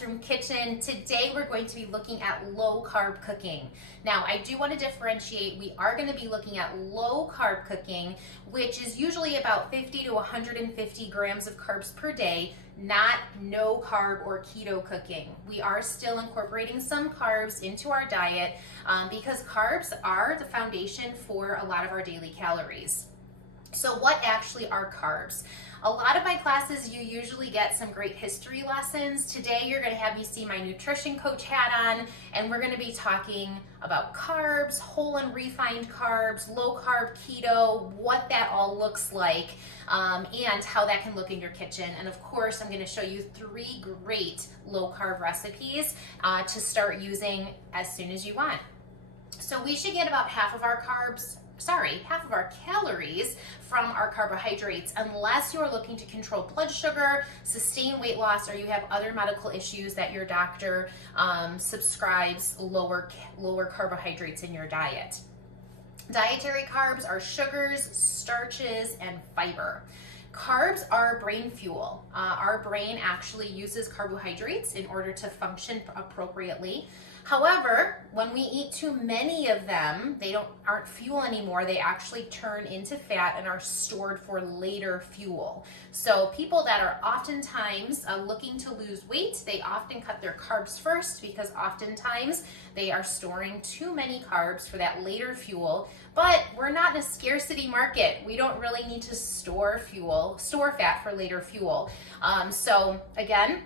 Classroom Kitchen. Today we're going to be looking at low carb cooking. Now I do want to differentiate, we are going to be looking at low carb cooking, which is usually about 50 to 150 grams of carbs per day, not no carb or keto cooking. We are still incorporating some carbs into our diet because carbs are the foundation for a lot of our daily calories. So what actually are carbs? A lot of my classes, you usually get some great history lessons. Today, you're gonna have me see my nutrition coach hat on, and we're gonna be talking about carbs, whole and refined carbs, low carb, keto, what that all looks like, and how that can look in your kitchen. And of course, I'm gonna show you 3 great low carb recipes to start using as soon as you want. So we should get about half of our calories from our carbohydrates, unless you're looking to control blood sugar, sustain weight loss, or you have other medical issues that your doctor subscribes lower carbohydrates in your diet. Dietary carbs are sugars, starches, and fiber. Carbs are brain fuel. Our brain actually uses carbohydrates in order to function appropriately. However, when we eat too many of them, they aren't fuel anymore. They actually turn into fat and are stored for later fuel. So people that are oftentimes looking to lose weight, they often cut their carbs first because oftentimes they are storing too many carbs for that later fuel. But we're not in a scarcity market. We don't really need to store fat for later fuel. So again,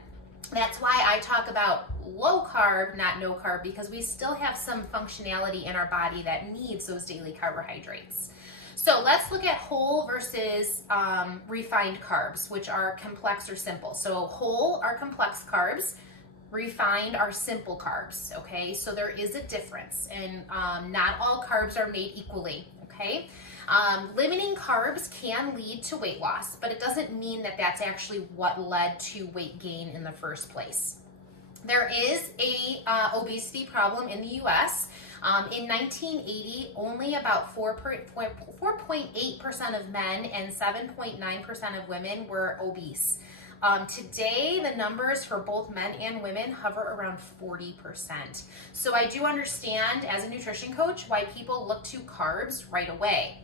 that's why I talk about low carb, not no carb, because we still have some functionality in our body that needs those daily carbohydrates. So let's look at whole versus refined carbs, which are complex or simple. So whole are complex carbs, refined are simple carbs, okay? So there is a difference, and not all carbs are made equally, okay? Limiting carbs can lead to weight loss, but it doesn't mean that that's actually what led to weight gain in the first place. There is a obesity problem in the US. In 1980, only about 4.8% of men and 7.9% of women were obese. Today, the numbers for both men and women hover around 40%. So I do understand as a nutrition coach why people look to carbs right away.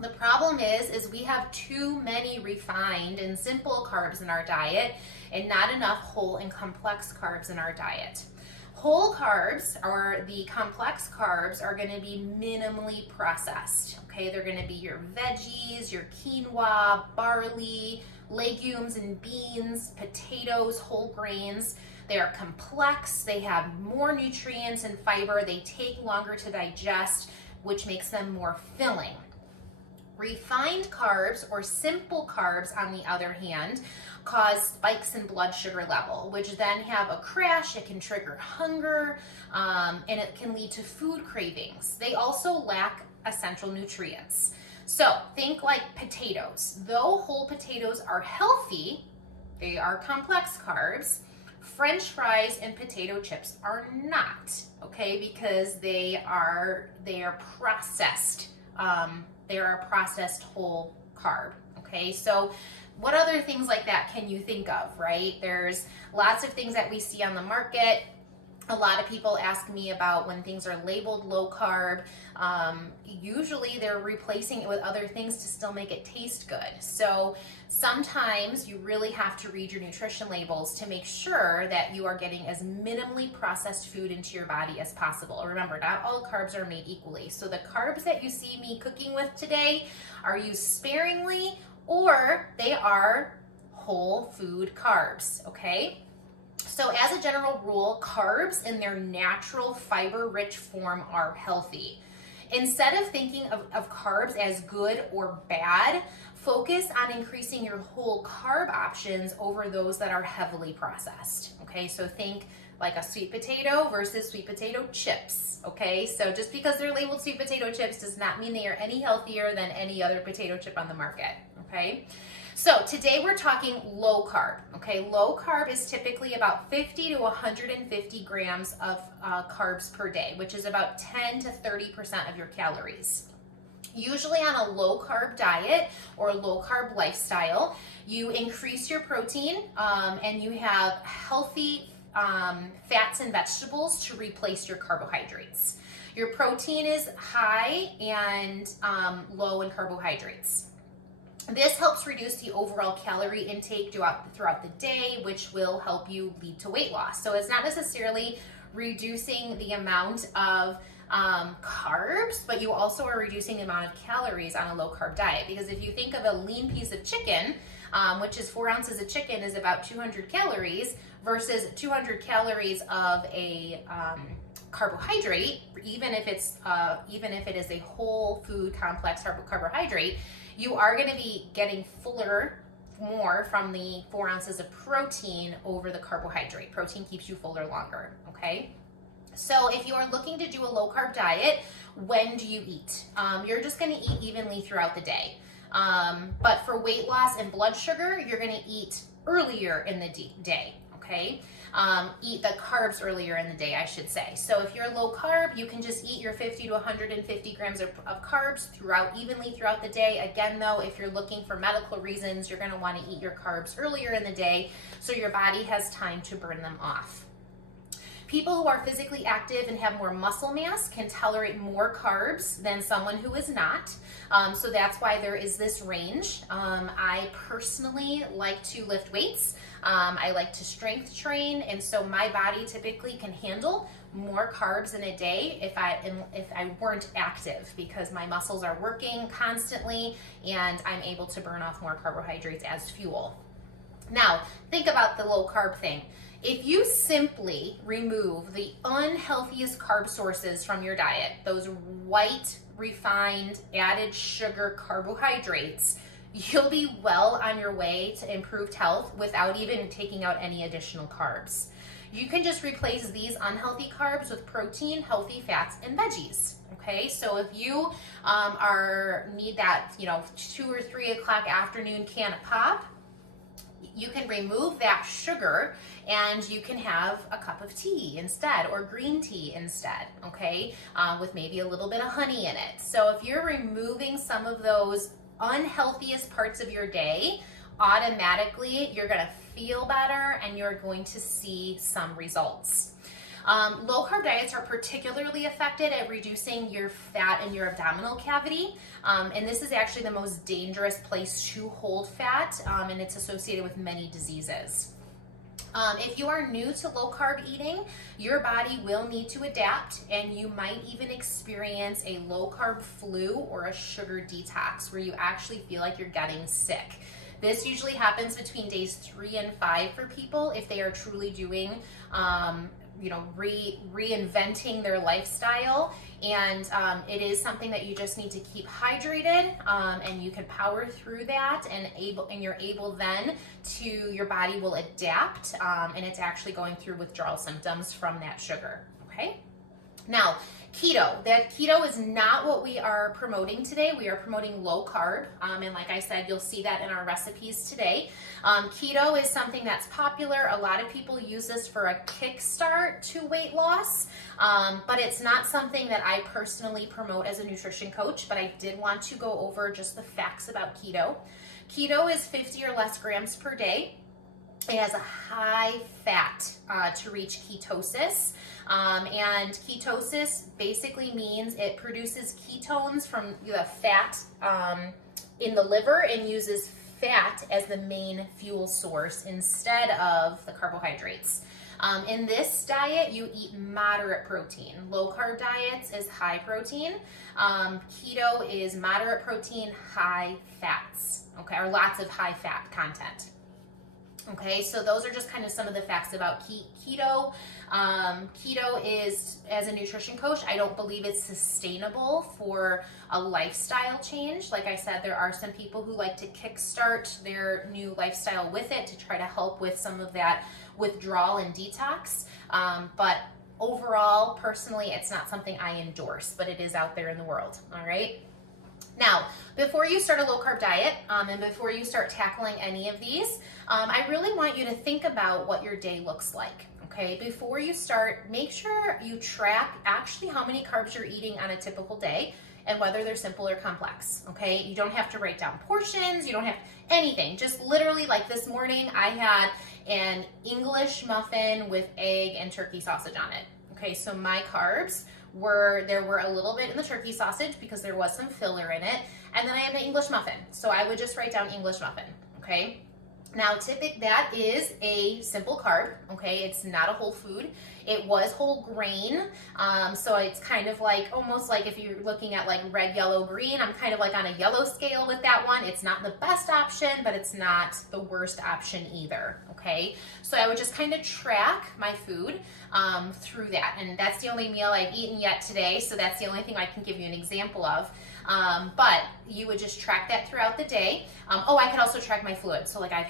The problem is we have too many refined and simple carbs in our diet and not enough whole and complex carbs in our diet. Whole carbs, or the complex carbs, are going to be minimally processed. Okay, they're going to be your veggies, your quinoa, barley, legumes and beans, potatoes, whole grains. They are complex, they have more nutrients and fiber, they take longer to digest, which makes them more filling. Refined carbs, or simple carbs, on the other hand, cause spikes in blood sugar level, which then have a crash. It can trigger hunger, and it can lead to food cravings. They also lack essential nutrients. So think like potatoes. Though whole potatoes are healthy, they are complex carbs. French fries and potato chips are not, okay, because they are processed. They are a processed whole carb, okay? So what other things like that can you think of, right? There's lots of things that we see on the market. A lot of people ask me about when things are labeled low carb. Usually they're replacing it with other things to still make it taste good. So sometimes you really have to read your nutrition labels to make sure that you are getting as minimally processed food into your body as possible. Remember, not all carbs are made equally. So the carbs that you see me cooking with today are used sparingly, or they are whole food carbs, okay? So as a general rule, carbs in their natural fiber-rich form are healthy. Instead of thinking of carbs as good or bad, focus on increasing your whole carb options over those that are heavily processed. Okay, so think like a sweet potato versus sweet potato chips. Okay, so just because they're labeled sweet potato chips does not mean they are any healthier than any other potato chip on the market. Okay, so today we're talking low carb. Okay, low carb is typically about 50 to 150 grams of carbs per day, which is about 10 to 30% of your calories. Usually on a low carb diet or low carb lifestyle, you increase your protein and you have healthy fats and vegetables to replace your carbohydrates. Your protein is high and low in carbohydrates. This helps reduce the overall calorie intake throughout the day, which will help you lead to weight loss. So it's not necessarily reducing the amount of carbs, but you also are reducing the amount of calories on a low carb diet. Because if you think of a lean piece of chicken, which is 4 ounces of chicken, is about 200 calories versus 200 calories of a carbohydrate, even if it is a whole food complex carbohydrate, you are going to be getting more from the 4 ounces of protein over the carbohydrate. Protein keeps you fuller longer, okay? So if you are looking to do a low carb diet, when do you eat? You're just going to eat evenly throughout the day. But for weight loss and blood sugar, you're going to eat earlier in the day, okay? Eat the carbs earlier in the day, I should say. So if you're low carb, you can just eat your 50 to 150 grams of carbs evenly throughout the day. Again, though, if you're looking for medical reasons, you're going to want to eat your carbs earlier in the day so your body has time to burn them off. People who are physically active and have more muscle mass can tolerate more carbs than someone who is not. So that's why there is this range. I personally like to lift weights. I like to strength train, and so my body typically can handle more carbs in a day if I weren't active, because my muscles are working constantly and I'm able to burn off more carbohydrates as fuel. Now, think about the low carb thing. If you simply remove the unhealthiest carb sources from your diet, those white, refined, added sugar carbohydrates, you'll be well on your way to improved health without even taking out any additional carbs. You can just replace these unhealthy carbs with protein, healthy fats, and veggies. Okay, so if you need that 2 or 3 o'clock afternoon can of pop, you can remove that sugar and you can have a cup of tea instead, or green tea instead, okay, with maybe a little bit of honey in it. So if you're removing some of those unhealthiest parts of your day, automatically you're going to feel better and you're going to see some results. Low carb diets are particularly effective at reducing your fat in your abdominal cavity, and this is actually the most dangerous place to hold fat, and it's associated with many diseases. If you are new to low carb eating, your body will need to adapt, and you might even experience a low carb flu or a sugar detox where you actually feel like you're getting sick. This usually happens between days 3 and 5 for people if they are truly doing reinventing their lifestyle, and it is something that you just need to keep hydrated, and you can power through that, and you're able then to, your body will adapt, and it's actually going through withdrawal symptoms from that sugar. Okay, now keto is not what we are promoting today. We are promoting low carb, and like I said, you'll see that in our recipes today. Keto is something that's popular. A lot of people use this for a kickstart to weight loss, but it's not something that I personally promote as a nutrition coach, but I did want to go over just the facts about keto. Keto is 50 or less grams per day. It has a high fat to reach ketosis, and ketosis basically means it produces ketones from the fat in the liver and uses fat as the main fuel source instead of the carbohydrates. In this diet, you eat moderate protein. Low carb diets is high protein. Keto is moderate protein, high fats, okay, or lots of high fat content. Okay, so those are just kind of some of the facts about keto. Keto is, as a nutrition coach, I don't believe it's sustainable for a lifestyle change. Like I said, there are some people who like to kickstart their new lifestyle with it to try to help with some of that withdrawal and detox. But overall, personally, it's not something I endorse, but it is out there in the world, all right? Now, before you start a low carb diet, and before you start tackling any of these, I really want you to think about what your day looks like, okay? Before you start, make sure you track actually how many carbs you're eating on a typical day. and whether they're simple or complex, okay? You don't have to write down portions, you don't have anything. Just literally, like this morning, I had an English muffin with egg and turkey sausage on it. Okay, so my carbs there were a little bit in the turkey sausage because there was some filler in it, and then I had an English muffin. So I would just write down English muffin, okay? Now, that is a simple carb, okay? It's not a whole food. It was whole grain, so it's kind of like, almost like if you're looking at like red, yellow, green, I'm kind of like on a yellow scale with that one. It's not the best option, but it's not the worst option either, okay? So I would just kind of track my food through that, and that's the only meal I've eaten yet today, so that's the only thing I can give you an example of. But you would just track that throughout the day. I could also track my fluids. So like I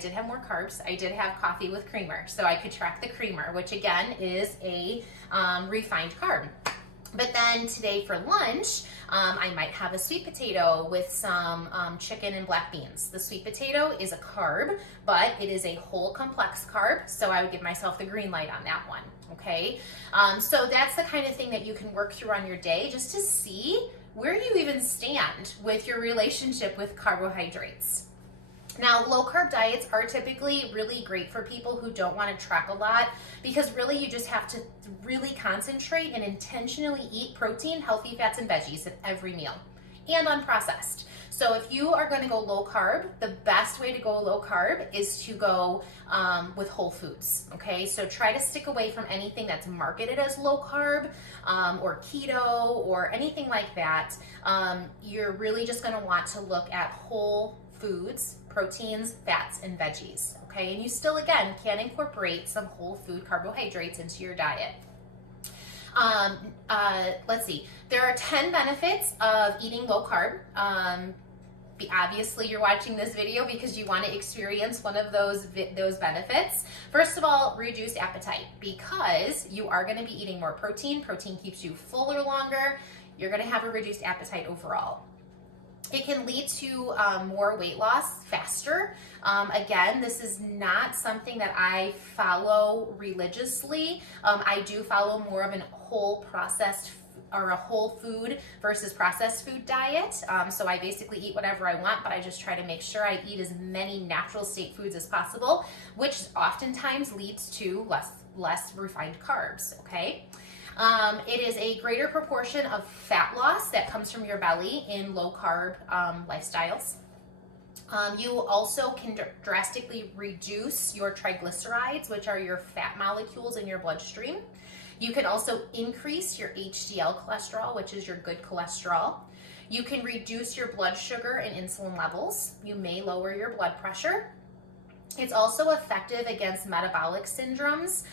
did have more carbs. I did have coffee with creamer. So I could track the creamer, which again is a refined carb. But then today for lunch, I might have a sweet potato with some chicken and black beans. The sweet potato is a carb, but it is a whole complex carb, so I would give myself the green light on that one, okay? So that's the kind of thing that you can work through on your day just to see where you even stand with your relationship with carbohydrates. Now, low carb diets are typically really great for people who don't want to track a lot, because really you just have to really concentrate and intentionally eat protein, healthy fats, and veggies at every meal, and unprocessed. So if you are going to go low carb, the best way to go low carb is to go with whole foods, okay? So try to stick away from anything that's marketed as low carb or keto or anything like that. You're really just going to want to look at whole foods, proteins, fats, and veggies, okay? And you still, again, can incorporate some whole food carbohydrates into your diet. Let's see. There are 10 benefits of eating low carb. Obviously, you're watching this video because you want to experience one of those benefits. First of all, reduced appetite, because you are going to be eating more protein. Protein keeps you fuller longer. You're going to have a reduced appetite overall. It can lead to more weight loss faster. Again, this is not something that I follow religiously. I do follow more of a whole food versus processed food diet. So I basically eat whatever I want, but I just try to make sure I eat as many natural state foods as possible, which oftentimes leads to less refined carbs, okay? It is a greater proportion of fat loss that comes from your belly in low carb lifestyles. You also can drastically reduce your triglycerides, which are your fat molecules in your bloodstream. You can also increase your HDL cholesterol, which is your good cholesterol. You can reduce your blood sugar and insulin levels. You may lower your blood pressure. It's also effective against metabolic syndromes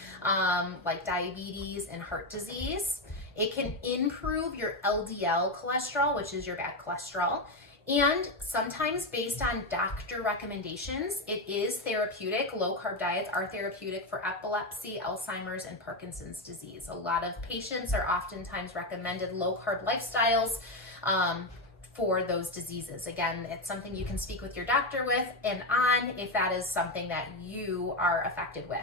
like diabetes and heart disease. It can improve your LDL cholesterol, which is your bad cholesterol. And sometimes, based on doctor recommendations, it is therapeutic. Low carb diets are therapeutic for epilepsy, Alzheimer's, and Parkinson's disease. A lot of patients are oftentimes recommended low carb lifestyles for those diseases. Again, it's something you can speak with your doctor with and on if that is something that you are affected with.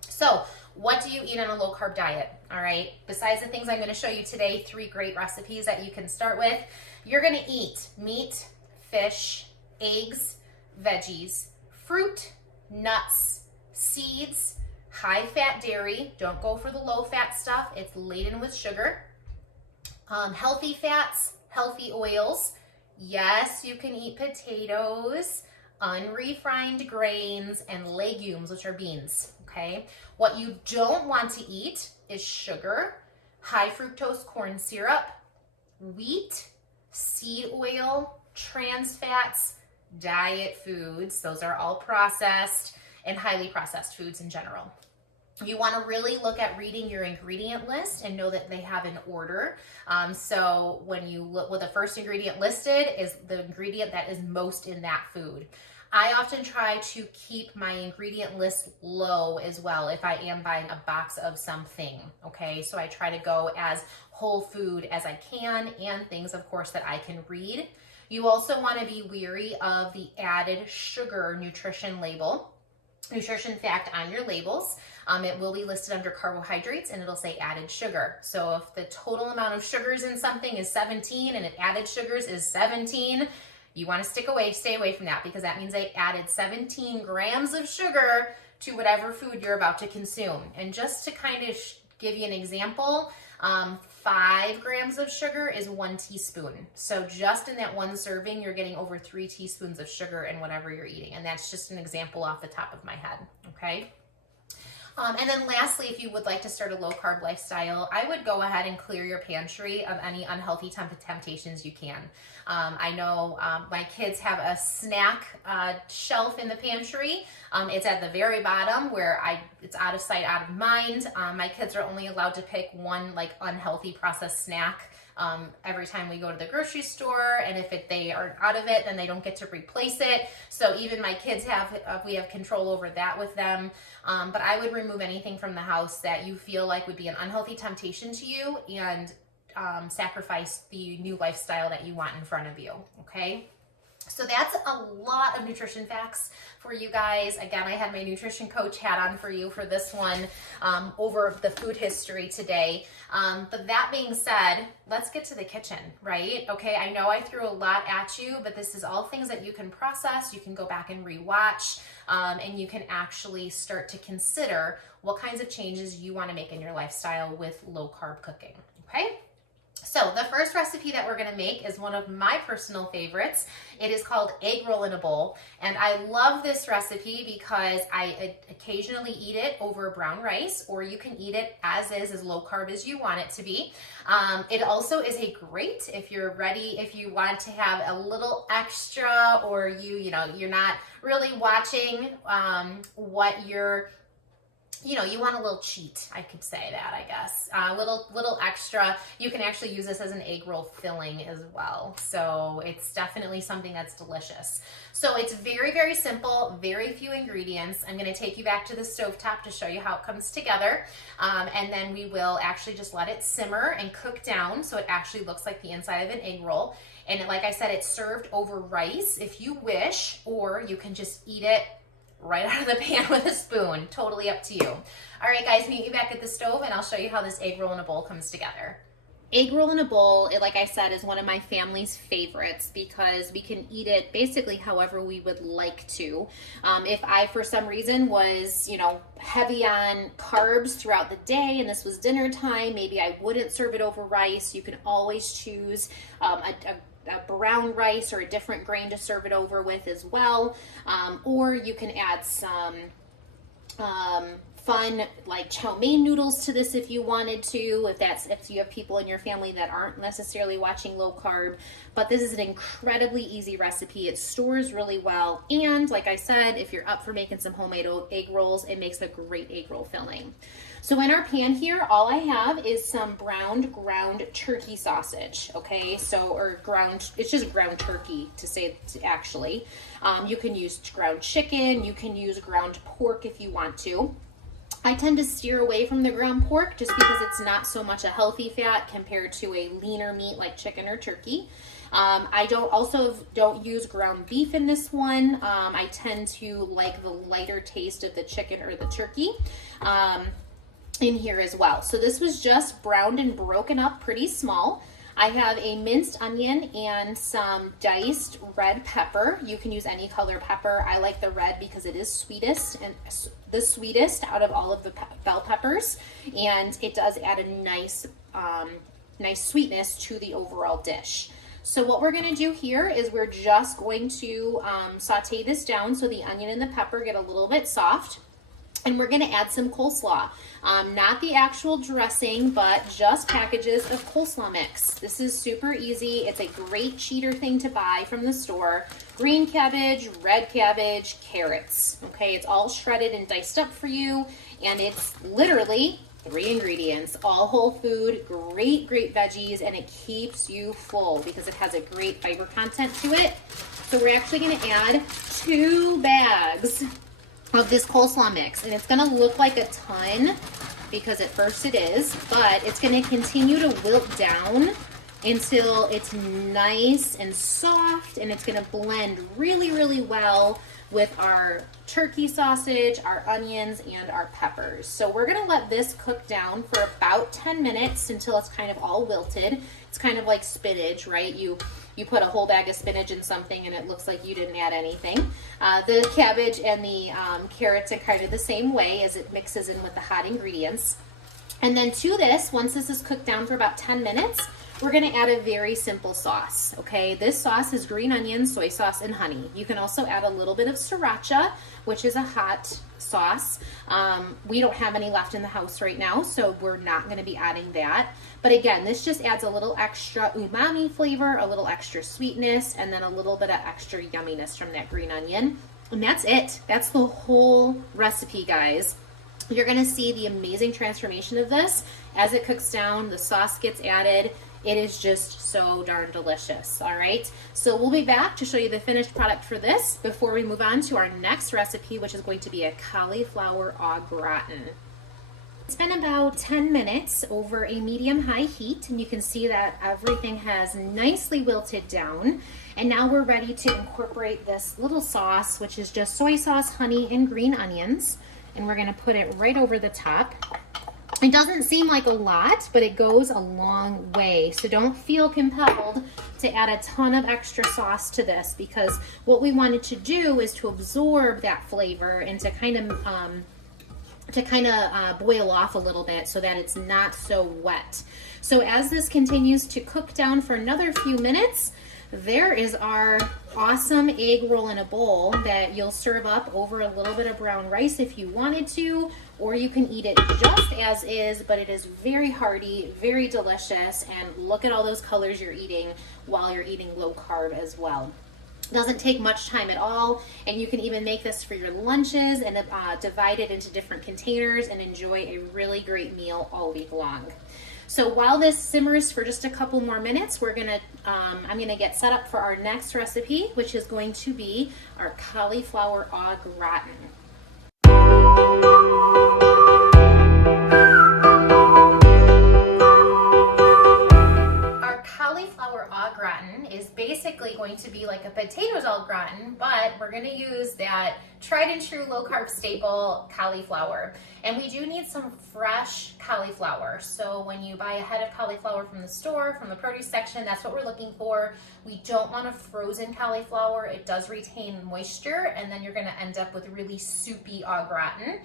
So what do you eat on a low carb diet? All right, besides the things I'm going to show you today, 3 great recipes that you can start with. You're going to eat meat, fish, eggs, veggies, fruit, nuts, seeds, high fat dairy. Don't go for the low fat stuff. It's laden with sugar. Healthy fats, healthy oils. Yes, you can eat potatoes, unrefined grains, and legumes, which are beans, okay? What you don't want to eat is sugar, high fructose corn syrup, wheat, seed oil, trans fats, diet foods. Those are all processed, and highly processed foods in general. You want to really look at reading your ingredient list and know that they have an order. So when you look, well, the first ingredient listed is the ingredient that is most in that food. I often try to keep my ingredient list low as well if I am buying a box of something, okay? So I try to go as whole food as I can, and things, of course, that I can read. You also want to be wary of the added sugar nutrition label. nutrition fact on your labels. It will be listed under carbohydrates and it'll say added sugar. So if the total amount of sugars in something is 17 and it added sugars is 17, you want to stay away from that, because that means they added 17 grams of sugar to whatever food you're about to consume. And just to kind of give you an example, 5 grams of sugar is 1 teaspoon. So just in that one serving, you're getting over 3 teaspoons of sugar in whatever you're eating. And that's just an example off the top of my head, okay? And then lastly, if you would like to start a low carb lifestyle, I would go ahead and clear your pantry of any unhealthy temptations you can. I know my kids have a snack shelf in the pantry. It's at the very bottom where it's out of sight, out of mind. My kids are only allowed to pick one like unhealthy processed snack every time we go to the grocery store, and if they are out of it, then they don't get to replace it. So even my kids we have control over that with them. But I would remove anything from the house that you feel like would be an unhealthy temptation to you, and sacrifice the new lifestyle that you want in front of you, okay? So that's a lot of nutrition facts for you guys. Again, I had my nutrition coach hat on for you for this one over the food history today. But that being said, let's get to the kitchen, right? Okay, I know I threw a lot at you, but this is all things that you can process. You can go back and rewatch, and you can actually start to consider what kinds of changes you want to make in your lifestyle with low carb cooking, okay? So the first recipe that we're going to make is one of my personal favorites. It is called egg roll in a bowl, and I love this recipe because I occasionally eat it over brown rice, or you can eat it as is, as low carb as you want it to be. It also is a great, if you're ready, if you want to have a little extra, or you're not really watching what you're, you want a little cheat, I could say that, I guess. A little extra. You can actually use this as an egg roll filling as well. So it's definitely something that's delicious. So it's very, very simple, very few ingredients. I'm going to take you back to the stovetop to show you how it comes together. And then we will actually just let it simmer and cook down so it actually looks like the inside of an egg roll. And like I said, it's served over rice if you wish, or you can just eat it right out of the pan with a spoon. Totally up to you. All right, guys, meet you back at the stove and I'll show you how this egg roll in a bowl comes together. Egg roll in a bowl, like I said, is one of my family's favorites because we can eat it basically however we would like to. If I, for some reason, was, heavy on carbs throughout the day and this was dinner time, maybe I wouldn't serve it over rice. You can always choose a brown rice or a different grain to serve it over with as well. Or you can add some fun like chow mein noodles to this if you wanted to, if you have people in your family that aren't necessarily watching low carb. But this is an incredibly easy recipe. It stores really well, and like I said, if you're up for making some homemade egg rolls, it makes a great egg roll filling. So in our pan here, all I have is some ground turkey sausage, okay? It's just ground turkey actually. You can use ground chicken, you can use ground pork if you want to. I tend to steer away from the ground pork just because it's not so much a healthy fat compared to a leaner meat like chicken or turkey. I don't use ground beef in this one. I tend to like the lighter taste of the chicken or the turkey in here as well. So this was just browned and broken up pretty small. I have a minced onion and some diced red pepper. You can use any color pepper. I like the red because it is sweetest and the sweetest out of all of the bell peppers, and it does add a nice sweetness to the overall dish. So what we're going to do here is we're just going to saute this down so the onion and the pepper get a little bit soft. And we're going to add some coleslaw. Not the actual dressing, but just packages of coleslaw mix. This is super easy. It's a great cheater thing to buy from the store. Green cabbage, red cabbage, carrots. Okay, it's all shredded and diced up for you. And it's literally 3 ingredients, all whole food, great veggies, and it keeps you full because it has a great fiber content to it. So we're actually going to add 2 bags of this coleslaw mix, and it's going to look like a ton because at first it is, but it's going to continue to wilt down until it's nice and soft, and it's going to blend really well with our turkey sausage, our onions, and our peppers. So we're gonna let this cook down for about 10 minutes until it's kind of all wilted. It's kind of like spinach, right? You put a whole bag of spinach in something and it looks like you didn't add anything. The cabbage and the carrots are kind of the same way as it mixes in with the hot ingredients. And then to this, once this is cooked down for about 10 minutes, we're gonna add a very simple sauce, okay? This sauce is green onion, soy sauce, and honey. You can also add a little bit of sriracha, which is a hot sauce. We don't have any left in the house right now, so we're not gonna be adding that. But again, this just adds a little extra umami flavor, a little extra sweetness, and then a little bit of extra yumminess from that green onion. And that's it. That's the whole recipe, guys. You're gonna see the amazing transformation of this as it cooks down, the sauce gets added. It is just so darn delicious, all right? So we'll be back to show you the finished product for this before we move on to our next recipe, which is going to be a cauliflower au gratin. It's been about 10 minutes over a medium-high heat, and you can see that everything has nicely wilted down. And now we're ready to incorporate this little sauce, which is just soy sauce, honey, and green onions. And we're gonna put it right over the top. It doesn't seem like a lot, but it goes a long way. So don't feel compelled to add a ton of extra sauce to this, because what we wanted to do is to absorb that flavor and to kind of boil off a little bit so that it's not so wet. So as this continues to cook down for another few minutes, there is our awesome egg roll in a bowl that you'll serve up over a little bit of brown rice if you wanted to, or you can eat it just as is, but it is very hearty, very delicious, and look at all those colors you're eating while you're eating low carb as well. Doesn't take much time at all, and you can even make this for your lunches and divide it into different containers and enjoy a really great meal all week long. So while this simmers for just a couple more minutes, I'm gonna get set up for our next recipe, which is going to be our cauliflower au gratin. Our cauliflower au gratin is basically going to be like a potatoes au gratin, but we're gonna use that tried and true low carb staple cauliflower. And we do need some fresh cauliflower. So when you buy a head of cauliflower from the store, from the produce section, that's what we're looking for. We don't want a frozen cauliflower. It does retain moisture, and then you're gonna end up with really soupy au gratin.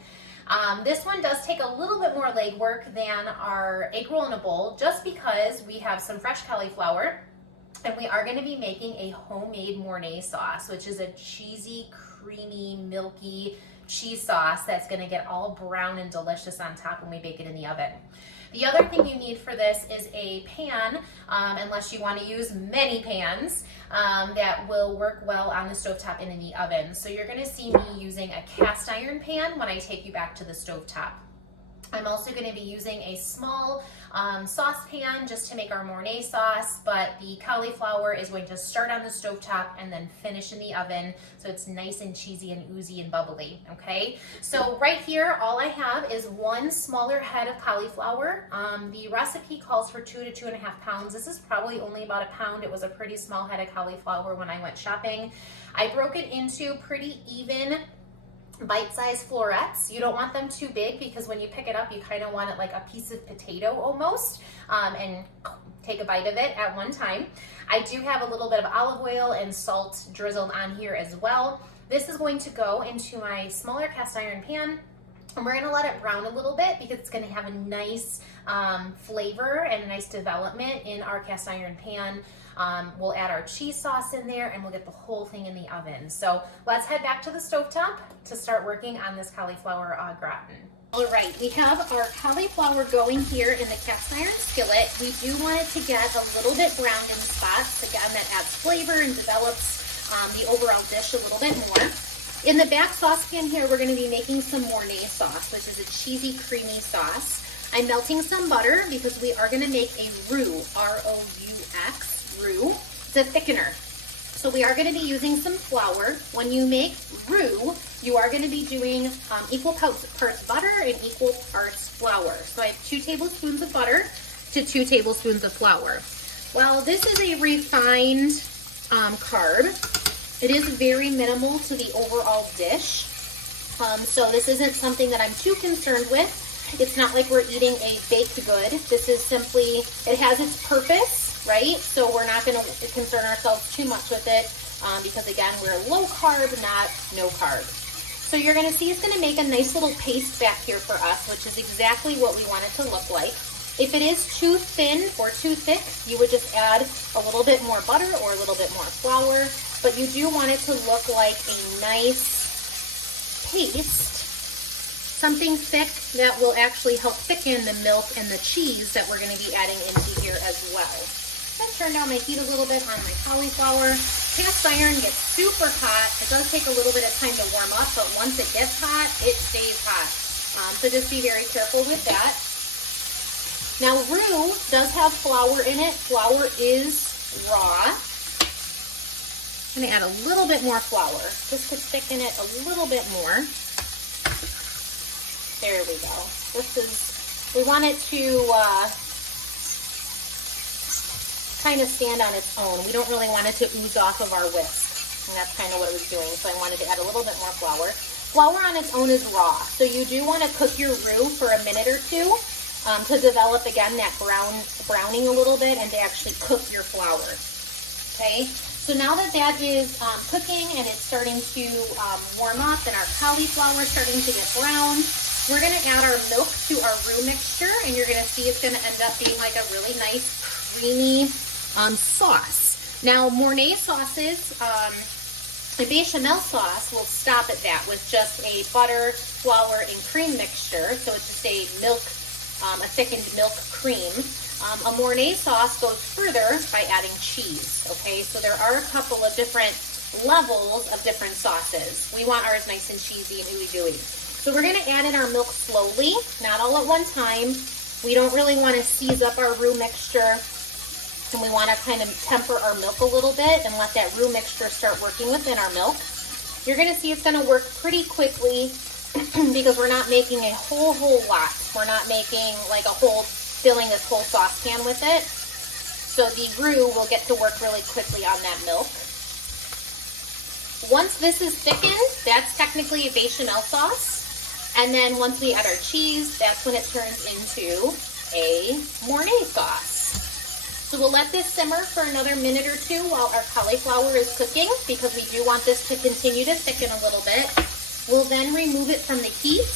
This one does take a little bit more legwork than our egg roll in a bowl, just because we have some fresh cauliflower, and we are gonna be making a homemade Mornay sauce, which is a cheesy, creamy, milky cheese sauce that's gonna get all brown and delicious on top when we bake it in the oven. The other thing you need for this is a pan, unless you wanna use many pans, that will work well on the stovetop and in the oven. So you're gonna see me using a cast iron pan when I take you back to the stovetop. I'm also going to be using a small saucepan just to make our Mornay sauce, but the cauliflower is going to start on the stovetop and then finish in the oven, so it's nice and cheesy and oozy and bubbly, okay? So right here, all I have is one smaller head of cauliflower. The recipe calls for 2 to 2.5 pounds. This is probably only about a pound. It was a pretty small head of cauliflower when I went shopping. I broke it into pretty even bite-sized florets. You don't want them too big, because when you pick it up, you kind of want it like a piece of potato almost, and take a bite of it at one time. I do have a little bit of olive oil and salt drizzled on here as well. This is going to go into my smaller cast iron pan, and we're gonna let it brown a little bit because it's gonna have a nice flavor and a nice development in our cast iron pan. We'll add our cheese sauce in there, and we'll get the whole thing in the oven. So let's head back to the stovetop to start working on this cauliflower au gratin. All right, we have our cauliflower going here in the cast iron skillet. We do want it to get a little bit browned in spots. Again, that adds flavor and develops the overall dish a little bit more. In the back saucepan here, we're gonna be making some Mornay sauce, which is a cheesy, creamy sauce. I'm melting some butter because we are gonna make a roux, R-O-U-X, roux. It's a thickener. So we are gonna be using some flour. When you make roux, you are gonna be doing equal parts butter and equal parts flour. So I have 2 tablespoons of butter to 2 tablespoons of flour. Well, this is a refined carb. It is very minimal to the overall dish. So this isn't something that I'm too concerned with. It's not like we're eating a baked good. This is simply, it has its purpose, right? So we're not going to concern ourselves too much with it because again, we're low carb, not no carb. So you're going to see it's going to make a nice little paste back here for us, which is exactly what we want it to look like. If it is too thin or too thick, you would just add a little bit more butter or a little bit more flour, but you do want it to look like a nice paste, something thick that will actually help thicken the milk and the cheese that we're going to be adding into here as well. I'm going to turn down my heat a little bit on my cauliflower. Cast iron gets super hot. It does take a little bit of time to warm up, but once it gets hot, it stays hot. So just be very careful with that. Now, roux does have flour in it. Flour is raw. I'm going to add a little bit more flour just to thicken it a little bit more. There we go. We want it to kind of stand on its own. We don't really want it to ooze off of our whisk. And that's kind of what it was doing. So I wanted to add a little bit more flour. Flour on its own is raw. So you do want to cook your roux for a minute or two to develop, again, that browning a little bit and to actually cook your flour. Okay? So now that that is cooking and it's starting to warm up and our cauliflower is starting to get brown, we're going to add our milk to our roux mixture, and you're going to see it's going to end up being like a really nice, creamy sauce. Now, Mornay sauces, the bechamel sauce will stop at that with just a butter, flour, and cream mixture. So it's just a milk, a thickened milk cream. A Mornay sauce goes further by adding cheese, okay? So there are a couple of different levels of different sauces. We want ours nice and cheesy and ooey-gooey. So we're gonna add in our milk slowly, not all at one time. We don't really wanna seize up our roux mixture, and we wanna kind of temper our milk a little bit and let that roux mixture start working within our milk. You're gonna see it's gonna work pretty quickly because we're not making a whole lot. We're not making like filling this whole saucepan with it. So the roux will get to work really quickly on that milk. Once this is thickened, that's technically a bechamel sauce. And then once we add our cheese, that's when it turns into a Mornay sauce. So we'll let this simmer for another minute or two while our cauliflower is cooking, because we do want this to continue to thicken a little bit. We'll then remove it from the heat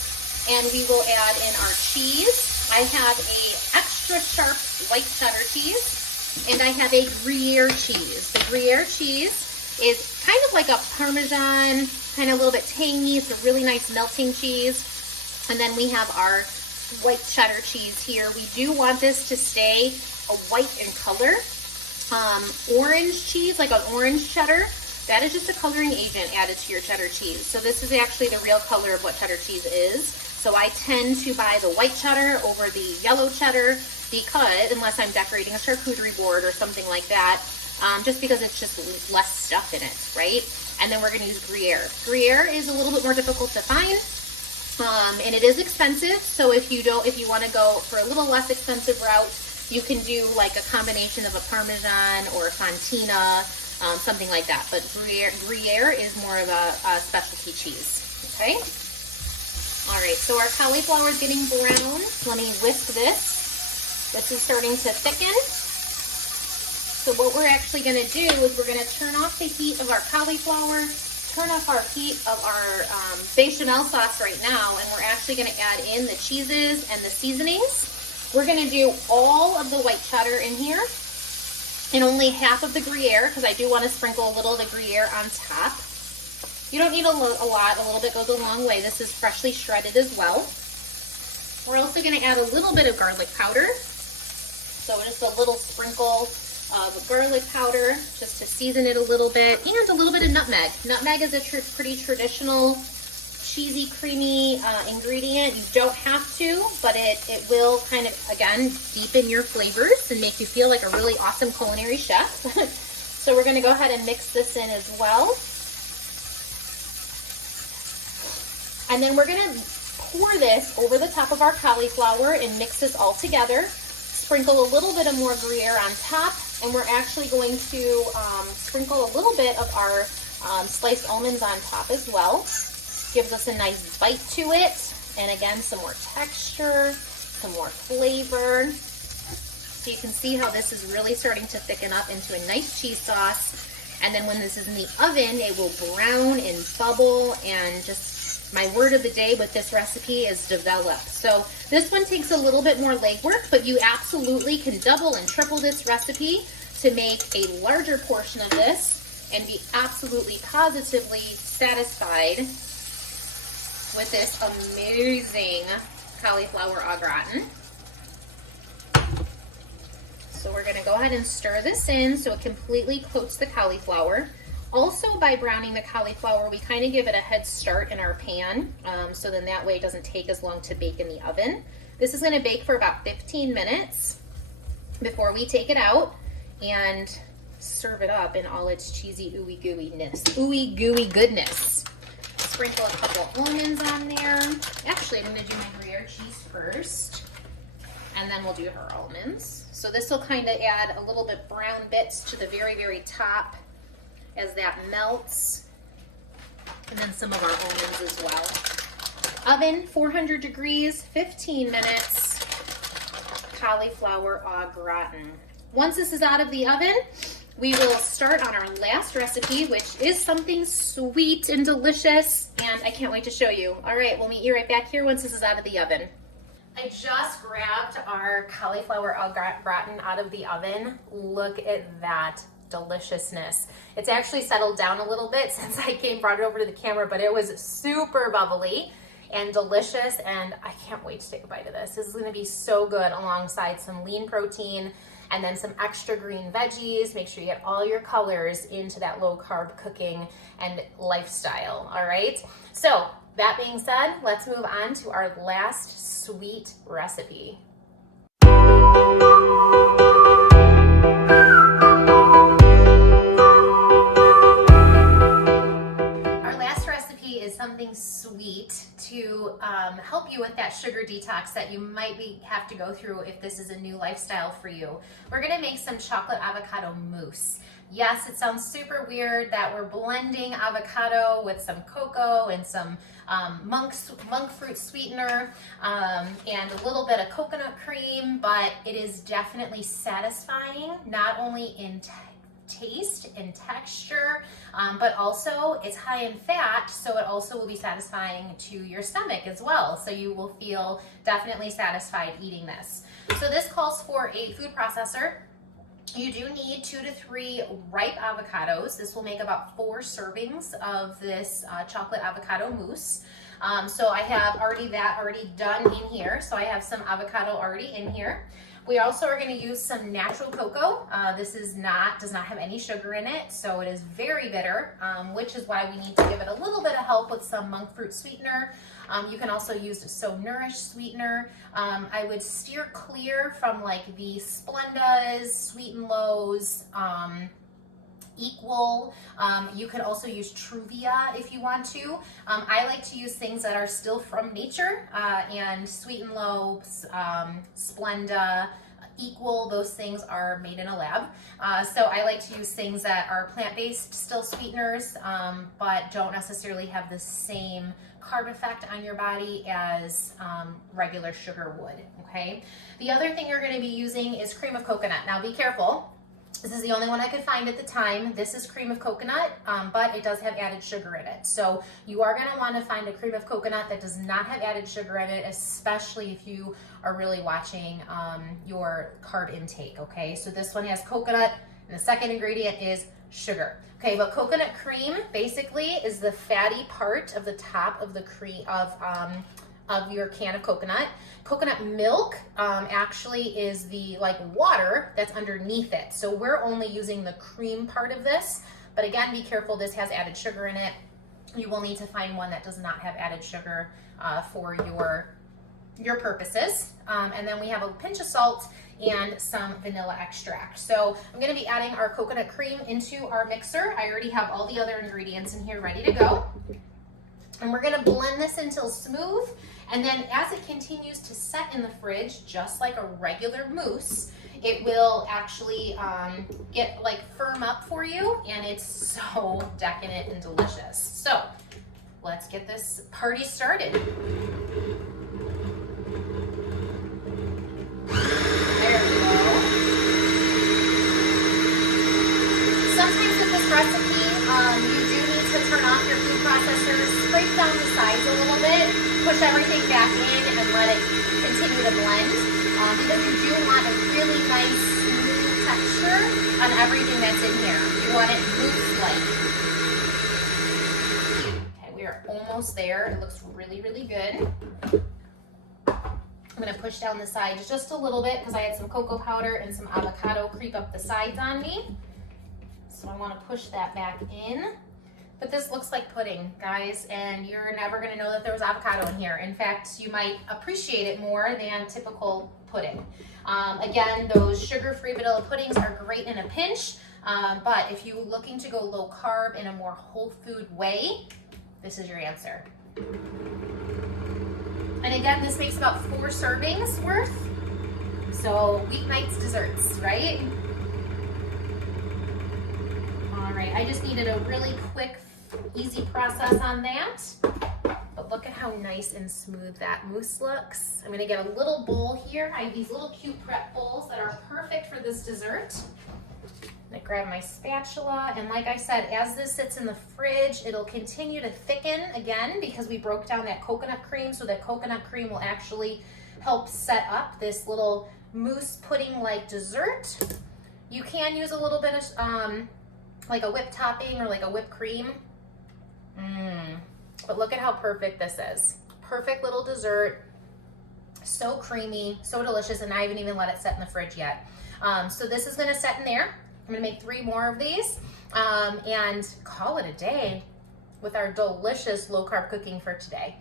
and we will add in our cheese. I have a extra sharp white cheddar cheese, and I have a Gruyere cheese. The Gruyere cheese is kind of like a Parmesan, kind of a little bit tangy. It's a really nice melting cheese. And then we have our white cheddar cheese here. We do want this to stay a white in color. Orange cheese, like an orange cheddar, that is just a coloring agent added to your cheddar cheese. So this is actually the real color of what cheddar cheese is. So I tend to buy the white cheddar over the yellow cheddar because, unless I'm decorating a charcuterie board or something like that, just because it's just less stuff in it, right? And then we're gonna use Gruyere. Gruyere is a little bit more difficult to find, and it is expensive. So if you wanna go for a little less expensive route, you can do like a combination of a Parmesan or a Fontina, something like that. But Gruyere is more of a specialty cheese, okay? All right, so our cauliflower is getting brown. Let me whisk this. This is starting to thicken. So what we're actually gonna do is we're gonna turn off the heat of our cauliflower, turn off our heat of our bechamel sauce right now, and we're actually gonna add in the cheeses and the seasonings. We're gonna do all of the white cheddar in here and only half of the Gruyere, because I do wanna sprinkle a little of the Gruyere on top. You don't need a lot, a little bit goes a long way. This is freshly shredded as well. We're also gonna add a little bit of garlic powder. So just a little sprinkle of garlic powder just to season it a little bit, and a little bit of nutmeg. Nutmeg is a pretty traditional, cheesy, creamy ingredient. You don't have to, but it will kind of, again, deepen your flavors and make you feel like a really awesome culinary chef. So we're gonna go ahead and mix this in as well. And then we're gonna pour this over the top of our cauliflower and mix this all together. Sprinkle a little bit of more Gruyere on top, and we're actually going to sprinkle a little bit of our sliced almonds on top as well. Gives us a nice bite to it. And again, some more texture, some more flavor. So you can see how this is really starting to thicken up into a nice cheese sauce. And then when this is in the oven, it will brown and bubble, and just my word of the day with this recipe is develop. So this one takes a little bit more legwork, but you absolutely can double and triple this recipe to make a larger portion of this and be absolutely positively satisfied with this amazing cauliflower au gratin. So we're gonna go ahead and stir this in so it completely coats the cauliflower. Also, by browning the cauliflower, we kind of give it a head start in our pan, so then that way it doesn't take as long to bake in the oven. This is gonna bake for about 15 minutes before we take it out and serve it up in all its cheesy ooey gooey goodness. Sprinkle a couple almonds on there. Actually, I'm gonna do my Gruyere cheese first, and then we'll do her almonds. So this will kind of add a little bit brown bits to the very, very top as that melts. And then some of our almonds as well. Oven, 400 degrees, 15 minutes. Cauliflower au gratin. Once this is out of the oven, we will start on our last recipe, which is something sweet and delicious, and I can't wait to show you. All right, we'll meet you right back here once this is out of the oven. I just grabbed our cauliflower au gratin out of the oven. Look at that deliciousness. It's actually settled down a little bit since I brought it over to the camera, but it was super bubbly and delicious, and I can't wait to take a bite of this. This is gonna be so good alongside some lean protein and then some extra green veggies. Make sure you get all your colors into that low carb cooking and lifestyle, all right? So that being said, let's move on to our last sweet recipe. Our last recipe is something sweet to help you with that sugar detox that you might have to go through if this is a new lifestyle for you. We're gonna make some chocolate avocado mousse. Yes, it sounds super weird that we're blending avocado with some cocoa and some monk fruit sweetener and a little bit of coconut cream, but it is definitely satisfying, not only in taste and texture, but also it's high in fat, so it also will be satisfying to your stomach as well. So you will feel definitely satisfied eating this. So this calls for a food processor. You do need 2 to 3 ripe avocados. This will make about 4 servings of this chocolate avocado mousse. So I have already done in here. So I have some avocado already in here. We also are going to use some natural cocoa. This does not have any sugar in it, so it is very bitter, which is why we need to give it a little bit of help with some monk fruit sweetener. You can also use So Nourish sweetener. I would steer clear from like the Splendas, Sweet and Lows, Equal. You could also use Truvia if you want to. I like to use things that are still from nature, and Sweet and Low, Splenda, Equal, those things are made in a lab. So I like to use things that are plant-based, still sweeteners, but don't necessarily have the same carb effect on your body as regular sugar would, okay? The other thing you're gonna be using is cream of coconut. Now be careful. This is the only one I could find at the time. This is cream of coconut, but it does have added sugar in it. So you are gonna wanna find a cream of coconut that does not have added sugar in it, especially if you are really watching your carb intake, okay? So this one has coconut, and the second ingredient is sugar. Okay, but coconut cream basically is the fatty part of the top of the cream of your can of coconut. Coconut milk actually is the water that's underneath it. So we're only using the cream part of this, but again, be careful, this has added sugar in it. You will need to find one that does not have added sugar for your purposes. And then we have a pinch of salt and some vanilla extract. So I'm gonna be adding our coconut cream into our mixer. I already have all the other ingredients in here ready to go. And we're gonna blend this until smooth, And then as it continues to set in the fridge, just like a regular mousse, it will actually get like firm up for you, and it's so decadent and delicious. So let's get this party started. There we go. Sometimes with this recipe, you do need to turn off your food processor, scrape down the sides a little bit, push everything back in, and let it continue to blend. Because you do want a really nice, smooth texture on everything that's in here. You want it mousse-like. Okay, we are almost there. It looks really, really good. I'm gonna push down the sides just a little bit because I had some cocoa powder and some avocado creep up the sides on me. So I wanna push that back in. But this looks like pudding, guys, and you're never gonna know that there was avocado in here. In fact, you might appreciate it more than typical pudding. Again, those sugar-free vanilla puddings are great in a pinch, but if you're looking to go low carb in a more whole food way, this is your answer. And again, this makes about 4 servings worth. So weeknights desserts, right? All right, I just needed a really quick, easy process on that. But look at how nice and smooth that mousse looks. I'm gonna get a little bowl here. I have these little cute prep bowls that are perfect for this dessert. I'm gonna grab my spatula, and like I said, as this sits in the fridge, it'll continue to thicken again because we broke down that coconut cream, so that coconut cream will actually help set up this little mousse pudding-like dessert. You can use a little bit of like a whipped topping or like a whipped cream. But look at how perfect this is. Perfect little dessert. So creamy, so delicious, and I haven't even let it set in the fridge yet. So this is gonna set in there. I'm gonna make 3 more of these and call it a day with our delicious low carb cooking for today.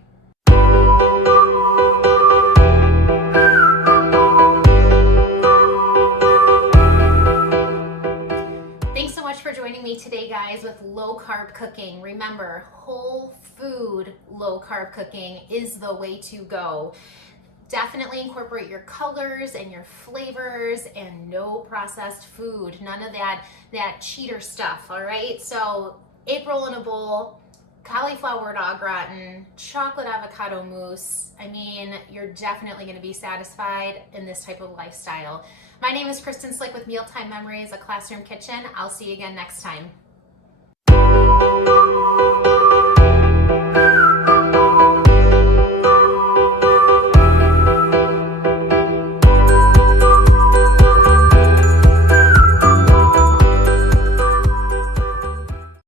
For joining me today, guys, with low carb cooking. Remember, whole food low carb cooking is the way to go. Definitely incorporate your colors and your flavors and no processed food. None of that cheater stuff, all right? So egg roll in a bowl, cauliflower au gratin, chocolate avocado mousse. I mean, you're definitely gonna be satisfied in this type of lifestyle. My name is Kristen Slick with Mealtime Memories, a classroom kitchen. I'll see you again next time.